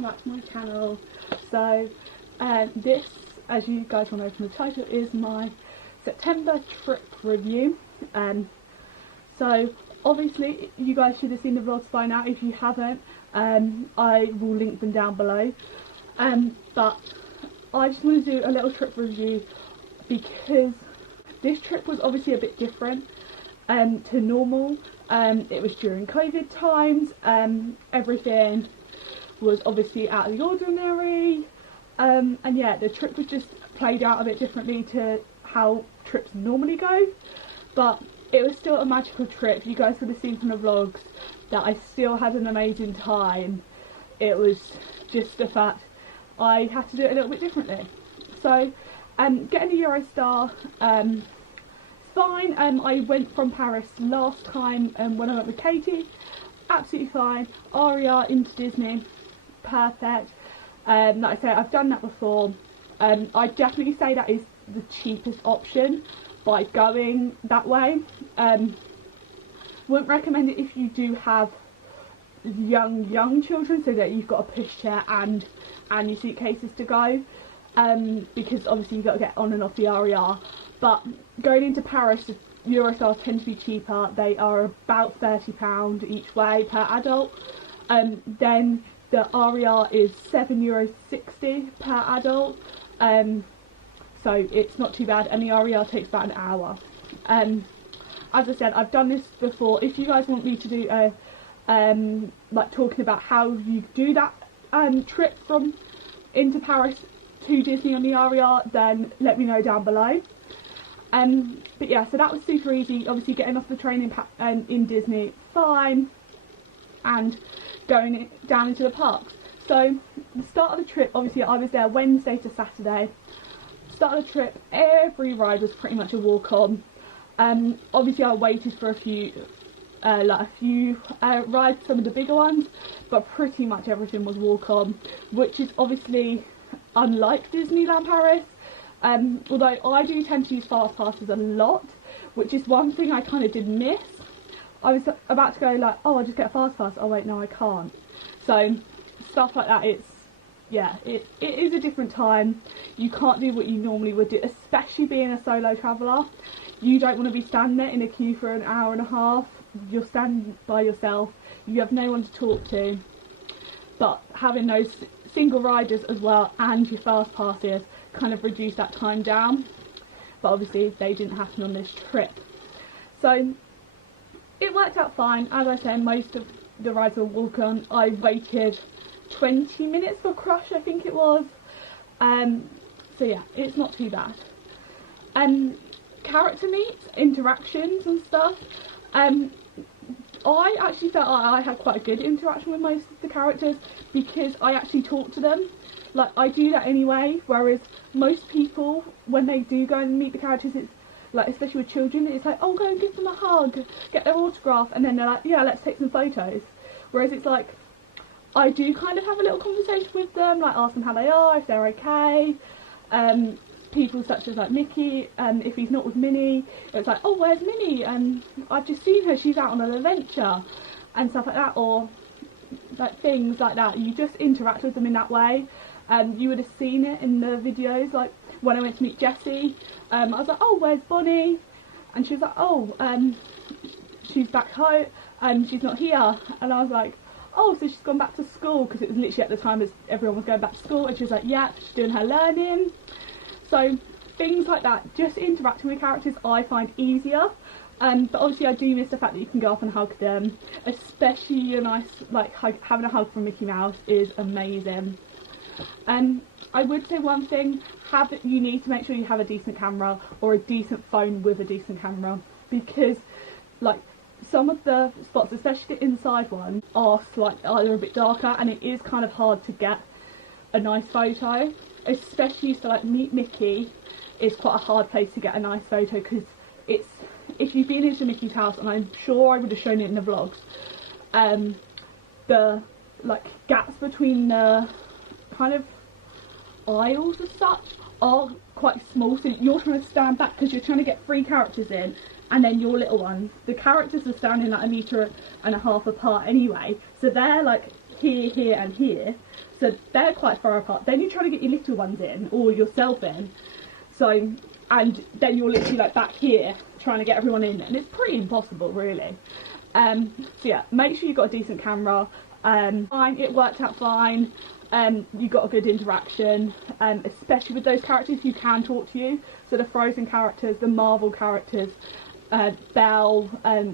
welcome back to my channel. So this, as you guys will know from the title, is my September trip review. So obviously you guys should have seen the vlogs by now. If you haven't, I will link them down below. But I just want to do a little trip review because this trip was obviously a bit different to normal. It was during COVID times. Everything was obviously out of the ordinary, and yeah, the trip was just played out a bit differently to how trips normally go, but it was still a magical trip. You guys would have seen from the vlogs that I still had an amazing time. It was just the fact I had to do it a little bit differently. So getting a Eurostar, fine. I went from Paris last time when I went with Katie, absolutely fine. Aria into Disney, perfect. Like I said, I've done that before. I definitely say that is the cheapest option by going that way. Wouldn't recommend it if you do have young children, so that you've got a pushchair and your suitcases to go, because obviously you've got to get on and off the RER. But going into Paris, the Eurostars tend to be cheaper. They are about £30 each way per adult. Then the RER is €7.60 per adult. So it's not too bad, and the RER takes about an hour. As I said, I've done this before. If you guys want me to do a like talking about how you do that trip from into Paris to Disney on the RER, then let me know down below. But yeah, so that was super easy. Obviously getting off the train in Disney, fine, and going down into the parks. So the start of the trip, obviously I was there Wednesday to Saturday. Start of the trip, every ride was pretty much a walk on. Obviously I waited for a few rides, some of the bigger ones, but pretty much everything was walk on, which is obviously unlike Disneyland Paris. Although I do tend to use fast passes a lot, which is one thing I kind of did miss. I was about to go like, oh, I'll just get a fast pass. Oh wait, no, I can't. So stuff like that, it is a different time. You can't do what you normally would do, especially being a solo traveller. You don't want to be standing there in a queue for an hour and a half. You're standing by yourself. You have no one to talk to. But having those single riders as well and your fast passes kind of reduce that time down. But obviously they didn't happen on this trip. So it worked out fine. As I said, most of the rides were walk on. I waited 20 minutes for Crush, I think it was. So yeah, it's not too bad. Character meets, interactions and stuff. I actually felt like I had quite a good interaction with most of the characters because I actually talked to them. Like, I do that anyway, whereas most people, when they do go and meet the characters, it's like, especially with children, it's like, oh, go and give them a hug, get their autograph, and then they're like, yeah, let's take some photos. Whereas it's like, I do kind of have a little conversation with them, like ask them how they are, if they're okay. People such as like Mickey, if he's not with Minnie, it's like, oh, where's Minnie? I've just seen her, she's out on an adventure, and stuff like that, or like things like that. You just interact with them in that way. You would have seen it in the videos, like when I went to meet Jessie, I was like, oh, where's Bonnie? And she was like, oh, she's back home, she's not here. And I was like, oh, so she's gone back to school, because it was literally at the time as everyone was going back to school, and she was like, yeah, she's doing her learning. So things like that, just interacting with characters I find easier. But obviously I do miss the fact that you can go up and hug them, especially a nice, like, having a hug from Mickey Mouse is amazing. I would say one thing, you need to make sure you have a decent camera or a decent phone with a decent camera, because like some of the spots, especially the inside ones, are either a bit darker, and it is kind of hard to get a nice photo. Especially so like Meet Mickey is quite a hard place to get a nice photo, because it's, if you've been into Mickey's house, and I'm sure I would have shown it in the vlogs, the like gaps between the kind of aisles as such are quite small, so you're trying to stand back because you're trying to get 3 characters in, and then your little ones, the characters are standing like 1.5 meters apart anyway, so they're like here, here and here, so they're quite far apart. Then you're trying to get your little ones in, or yourself in, so, and then you're literally like back here trying to get everyone in, and it's pretty impossible really. So yeah, make sure you've got a decent camera. Fine, it worked out fine. You got a good interaction, especially with those characters who can talk to you. So the Frozen characters, the Marvel characters, Belle,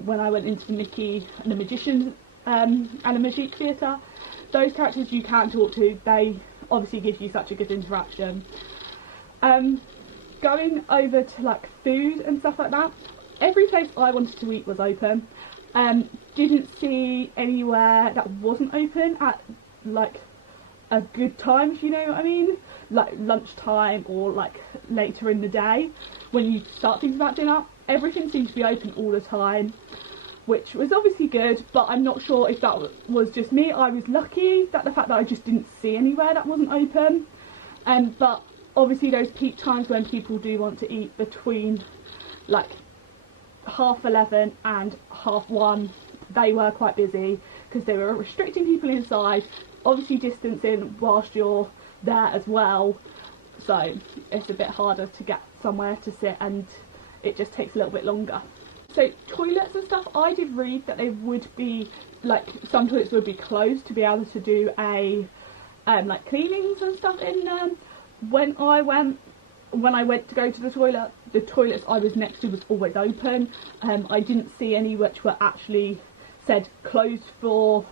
when I went into the Mickey and the Magicians Animagique Theatre, those characters you can talk to, they obviously give you such a good interaction. Going over to like food and stuff like that, every place I wanted to eat was open. Didn't see anywhere that wasn't open at like a good time, if you know what I mean, like lunchtime or like later in the day when you start thinking about dinner. Everything seemed to be open all the time, which was obviously good, but I'm not sure if that was just me. I was lucky that the fact that I just didn't see anywhere that wasn't open, but obviously those peak times when people do want to eat between like 11:30 and 1:30, they were quite busy because they were restricting people inside, obviously distancing whilst you're there as well, so it's a bit harder to get somewhere to sit and it just takes a little bit longer. So toilets and stuff, I did read that they would be, like some toilets would be closed to be able to do a like cleanings and stuff in them. When I went to go to the toilets I was next to was always open. I didn't see any which were actually said closed for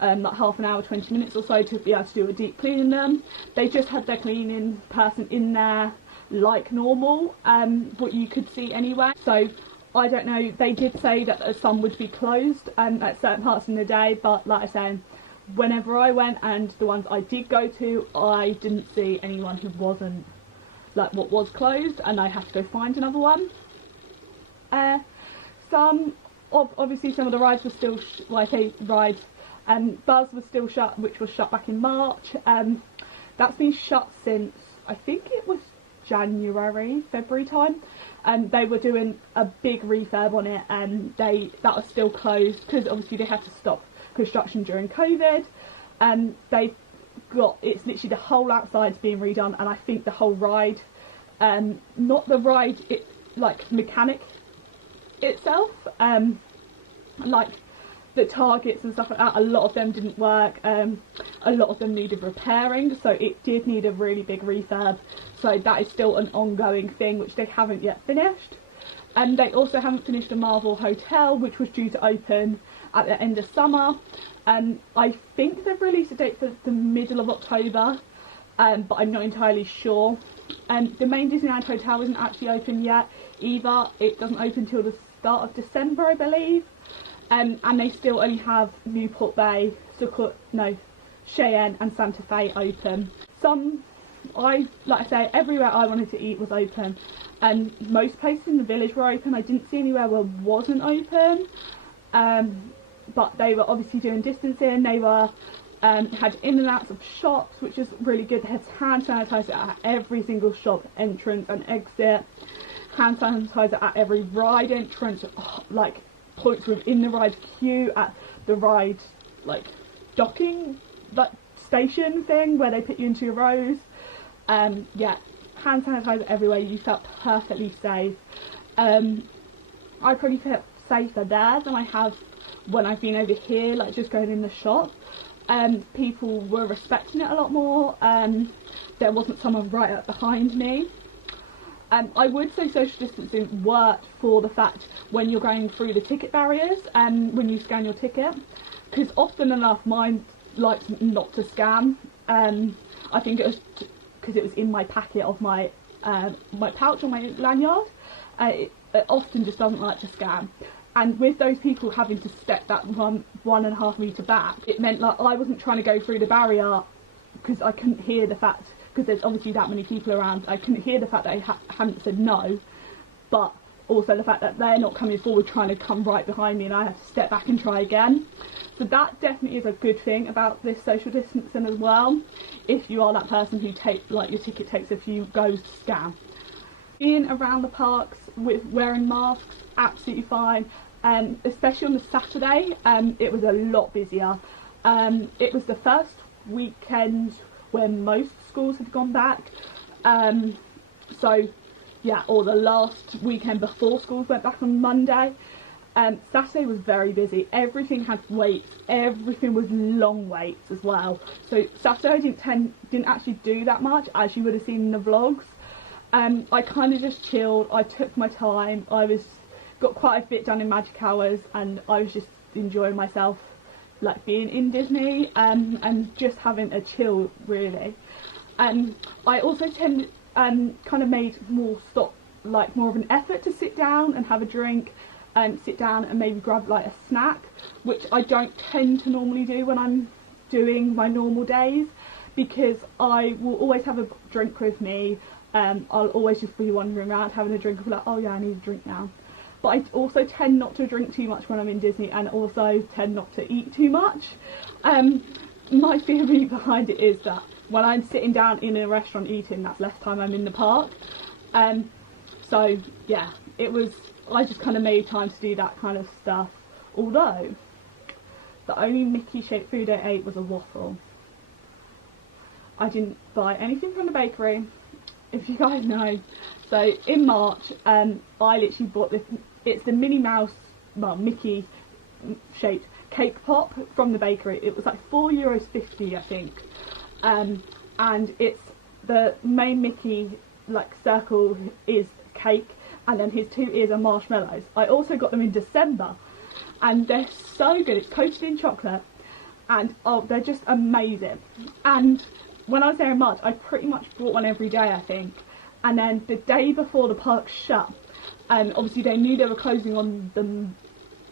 like half an hour, 20 minutes or so to be able to do a deep clean in them. They just had their cleaning person in there like normal, what you could see anyway. So I don't know, they did say that some would be closed at certain parts in the day, but like I said, whenever I went and the ones I did go to, I didn't see anyone who wasn't like what was closed, and I have to go find another one. Obviously some of the rides were still rides, Buzz was still shut, which was shut back in March. That's been shut since I think it was February time, and they were doing a big refurb on it, and that was still closed because obviously they had to stop construction during COVID. It's literally the whole outside's being redone, and I think the whole ride, not the ride, like mechanic itself, like the targets and stuff like that, a lot of them didn't work, a lot of them needed repairing, so it did need a really big refurb, so that is still an ongoing thing which they haven't yet finished. And they also haven't finished the Marvel Hotel, which was due to open at the end of summer. I think they've released a date for the middle of October, but I'm not entirely sure. The main Disneyland Hotel isn't actually open yet either. It doesn't open till the start of December, I believe. And they still only have Newport Bay, Cheyenne and Santa Fe open. Like I say, everywhere I wanted to eat was open, and most places in the village were open. I didn't see anywhere where wasn't open, but they were obviously doing distancing. They were had in and outs of shops, which is really good. They had hand sanitizer at every single shop entrance and exit, hand sanitizer at every ride entrance, like points within the ride queue, at the ride like docking like station thing where they put you into your rows. Yeah, hand sanitizer everywhere. You felt perfectly safe. I probably felt safer there than I have when I've been over here, like just going in the shop. People were respecting it a lot more. There wasn't someone right up behind me. I would say social distancing worked for the fact when you're going through the ticket barriers and when you scan your ticket, because often enough mine likes not to scan. I think it was because it was in my packet of my my pouch on my lanyard. It often just doesn't like to scan. And with those people having to step that 1.5 metre back, it meant like I wasn't trying to go through the barrier because I couldn't hear the fact, because there's obviously that many people around, I couldn't hear the fact that they hadn't said no, but also the fact that they're not coming forward trying to come right behind me and I have to step back and try again. So that definitely is a good thing about this social distancing as well, if you are that person who your ticket takes a few goes to scan. Being around the parks with wearing masks, absolutely fine. Especially on the Saturday, it was a lot busier. It was the first weekend when most schools had gone back. So yeah, or the last weekend before schools went back on Monday. Saturday was very busy. Everything had waits. Everything was long waits as well. So Saturday didn't actually do that much, as you would have seen in the vlogs. I kind of just chilled. I took my time. Got quite a bit done in magic hours, and I was just enjoying myself, like being in Disney, and just having a chill really. I also kind of made more of an effort to sit down and have a drink. Sit down and maybe grab like a snack, which I don't tend to normally do when I'm doing my normal days, because I will always have a drink with me. I'll always just be wandering around having a drink. I'll be like, oh yeah, I need a drink now. But I also tend not to drink too much when I'm in Disney, and also tend not to eat too much. My theory behind it is that when I'm sitting down in a restaurant eating, that's less time I'm in the park. So yeah, I just kind of made time to do that kind of stuff. Although the only Mickey shaped food I ate was a waffle. I didn't buy anything from the bakery, if you guys know. So in March, I literally bought it's the Mickey shaped cake pop from the bakery. It was like €4.50 I think. And it's the main Mickey like circle is cake, and then his 2 ears are marshmallows. I also got them in December, and they're so good. It's coated in chocolate, and oh, they're just amazing. And when I was there in March, I pretty much bought one every day, I think. And then the day before the park shut, and obviously they knew they were closing on the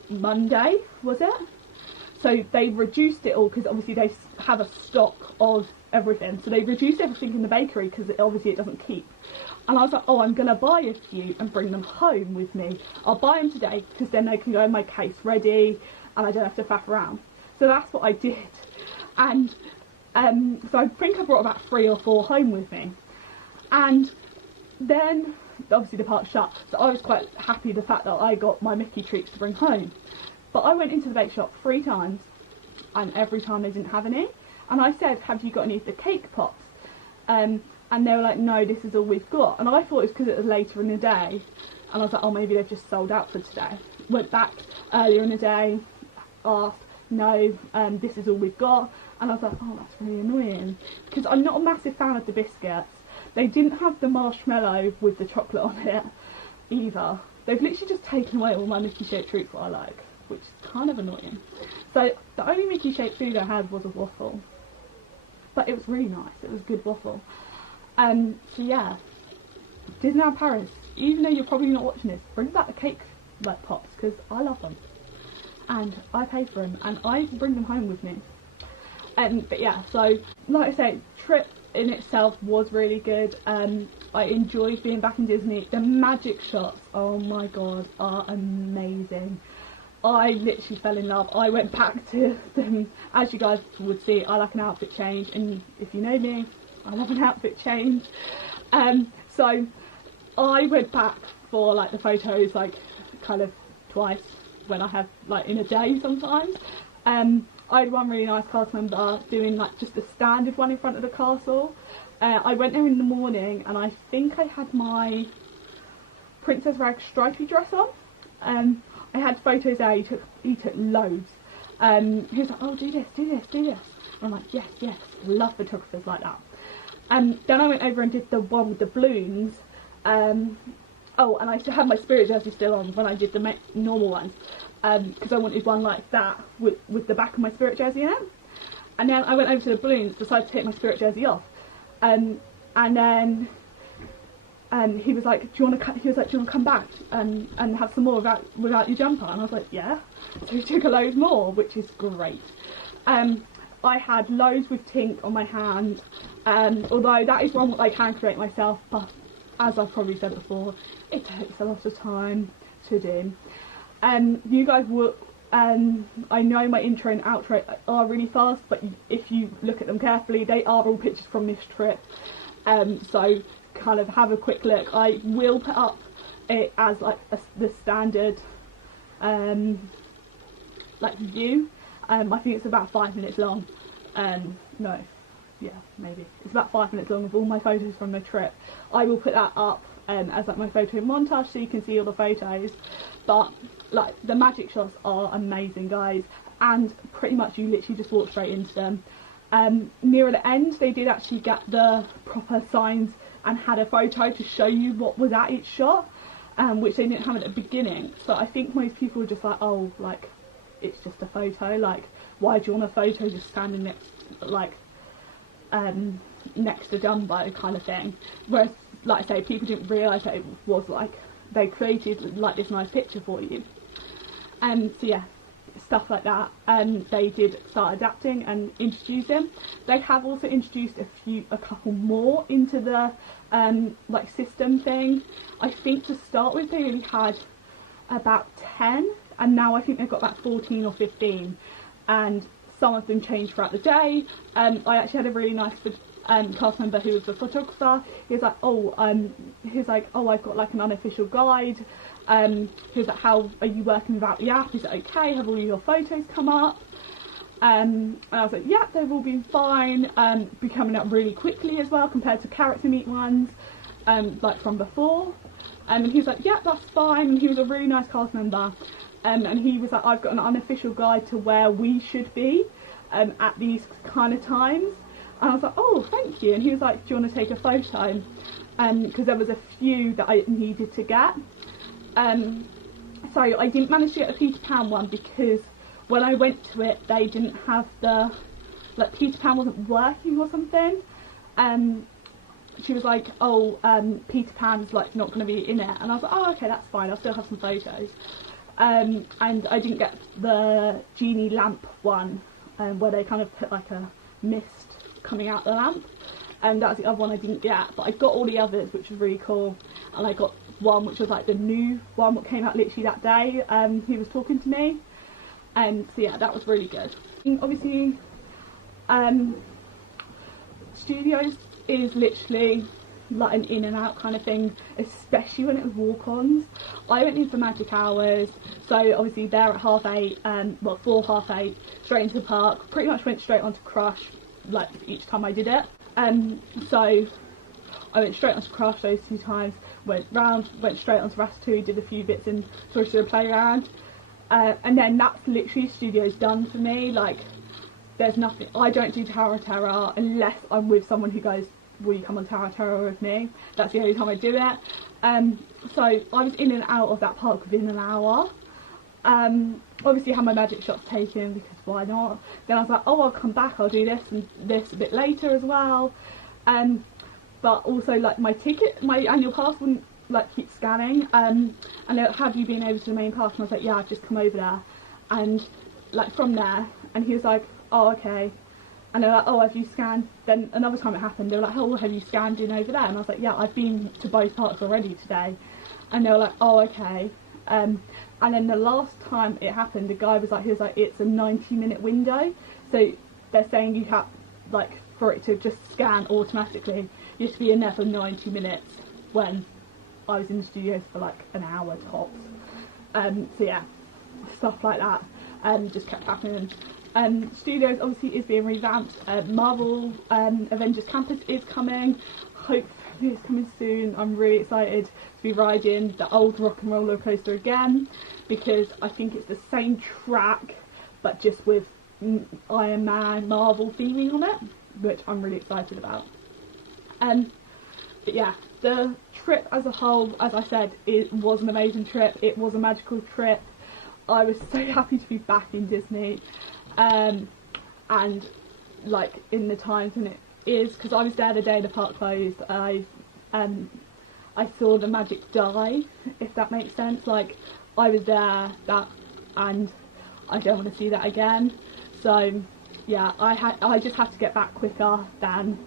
Monday, was it? So they reduced it all, because obviously they have a stock of everything. So they reduced everything in the bakery, because obviously it doesn't keep. And I was like, oh, I'm going to buy a few and bring them home with me. I'll buy them today, because then they can go in my case ready, and I don't have to faff around. So that's what I did. And so I think I brought about 3 or 4 home with me. And then, obviously the park shut, so I was quite happy the fact that I got my Mickey treats to bring home. But I went into the bake shop 3 times, and every time they didn't have any. And I said, have you got any of the cake pops? And they were like, no, this is all we've got. And I thought it was because it was later in the day. And I was like, oh, maybe they've just sold out for today. Went back earlier in the day, asked, no, this is all we've got. And I was like, oh, that's really annoying. Because I'm not a massive fan of the biscuits. They didn't have the marshmallow with the chocolate on it either. They've literally just taken away all my Mickey shaped treats that I like, which is kind of annoying. So the only Mickey shaped food I had was a waffle. But it was really nice. It was a good waffle. So yeah, Disneyland Paris, even though you're probably not watching this, bring back the cake like pops, because I love them. And I pay for them, and I bring them home with me. But yeah, so like I say, trip in itself was really good. I enjoyed being back in Disney. The magic shots, oh my god, are amazing. I literally fell in love. I went back to them. As you guys would see, I like an outfit change, and if you know me, I love an outfit change. So I went back for like the photos like kind of twice when I have like in a day sometimes. I had one really nice cast member doing like just a standard one in front of the castle. I went there in the morning, and I think I had my Princess Rag stripy dress on. I had photos there. He took loads. He was like, oh, do this. And I'm like, yes, love photographers like that. Then I went over and did the one with the balloons. Oh, and I still had my spirit jersey still on when I did the normal ones, because I wanted one like that with the back of my spirit jersey in it. And then I went over to the balloons, decided to take my spirit jersey off, and then he was like, do you want to come back and have some more without your jumper? And I was like, yeah. So he took a load more, which is great. I had loads with Tink on my hand, although that is one that I can create myself, but as I've probably said before, it takes a lot of time to do. You guys will, I know my intro and outro are really fast, but if you look at them carefully, they are all pictures from this trip. So kind of have a quick look. I will put up it as like the standard like view. I think it's about 5 minutes long, No, yeah, maybe it's about 5 minutes long of all my photos from the trip. I will put that up as like my photo montage so you can see all the photos. But like the magic shots are amazing, guys, and pretty much you literally just walk straight into them. Near the end they did actually get the proper signs and had a photo to show you what was at each shot, which they didn't have at the beginning. So I think most people were just like, oh, like it's just a photo, like why do you want a photo just standing next, like next to Dumbo kind of thing. Whereas, like I say, people didn't realise that it was like they created like this nice picture for you. So yeah, stuff like that. They did start adapting and introducing. They have also introduced a couple more into the like system thing. I think to start with they only had about 10, and now I think they've got about 14 or 15, and some of them change throughout the day. I actually had a really nice cast member who was the photographer. He was like, oh, I've got like an unofficial guide. He was like, how are you working without the app? Is it okay? Have all your photos come up? And I was like, yeah, they've all been fine. Be coming up really quickly as well compared to character meet ones, like from before. And he was like, yeah, that's fine. And he was a really nice cast member. And he was like, I've got an unofficial guide to where we should be at these kind of times. And I was like, oh, thank you. And he was like, do you want to take a photo? Because there was a few that I needed to get. So I didn't manage to get the Peter Pan one because when I went to it, they didn't have the, like, Peter Pan wasn't working or something. She was like, oh, Peter Pan's like not going to be in it. And I was like, oh, okay, that's fine. I'll still have some photos. And I didn't get the genie lamp one, where they kind of put like a mist coming out the lamp, and that's the other one I didn't get. But I got all the others, which was really cool. And I got one which was like the new one that came out literally that day. He was talking to me, and so yeah, that was really good. And obviously, Studios is literally like an in and out kind of thing, especially when it was walk-ons. I went in for magic hours, so obviously there at 8:30, well, 4:30, straight into the park. Pretty much went straight onto Crush, like each time I did it. So I went straight onto Crush those 2 times, went straight onto Ratatouille, did a few bits in Toy Story Playground, and then that's literally Studios done for me. Like, there's nothing, I don't do Tower of Terror unless I'm with someone who goes, will you come on Tower of Terror with me? That's the only time I do it. So I was in and out of that park within an hour. Obviously I had my magic shots taken because why not? Then I was like, oh, I'll come back, I'll do this and this a bit later as well. But also, like, my annual pass wouldn't like keep scanning, and they're like, have you been over to the main park? And I was like, yeah, I've just come over there. And like from there, and he was like, oh, okay. And they're like, oh, have you scanned? Then another time it happened, they were like, oh, well, have you scanned in over there? And I was like, yeah, I've been to both parks already today. And they were like, oh, okay. And then the last time it happened, the guy was like, it's a 90-minute window. So they're saying you have, like, for it to just scan automatically, you have to be in there for 90 minutes, when I was in the studios for like an hour tops. So yeah, stuff like that just kept happening. Studios obviously is being revamped. Marvel Avengers Campus is coming. Hopefully it's coming soon. I'm really excited to be riding the old rock and roller coaster again, because I think it's the same track but just with Iron Man Marvel theming on it, which I'm really excited about. But yeah, the trip as a whole, as I said, it was an amazing trip. It was a magical trip. I was so happy to be back in Disney, and like in the times when it is, because I was there the day the park closed. I saw the magic die, if that makes sense. Like, I was there, and I don't want to see that again. So yeah, I just have to get back quicker than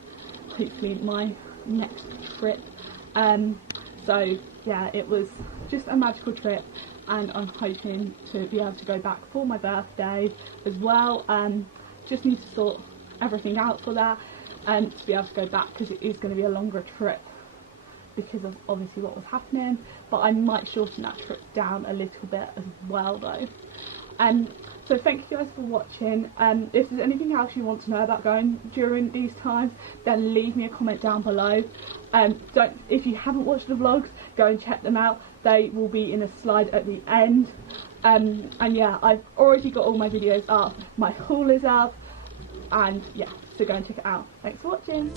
hopefully my next trip. So yeah, it was just a magical trip, and I'm hoping to be able to go back for my birthday as well. Just need to sort everything out for that, and to be able to go back, because it is going to be a longer trip because of obviously what was happening, but I might shorten that trip down a little bit as well though. So thank you guys for watching. If there's anything else you want to know about going during these times, then leave me a comment down below. If you haven't watched the vlogs, go and check them out. They will be in a slide at the end. And yeah, I've already got all my videos up, my haul is up, and yeah, so go and check it out. Thanks for watching.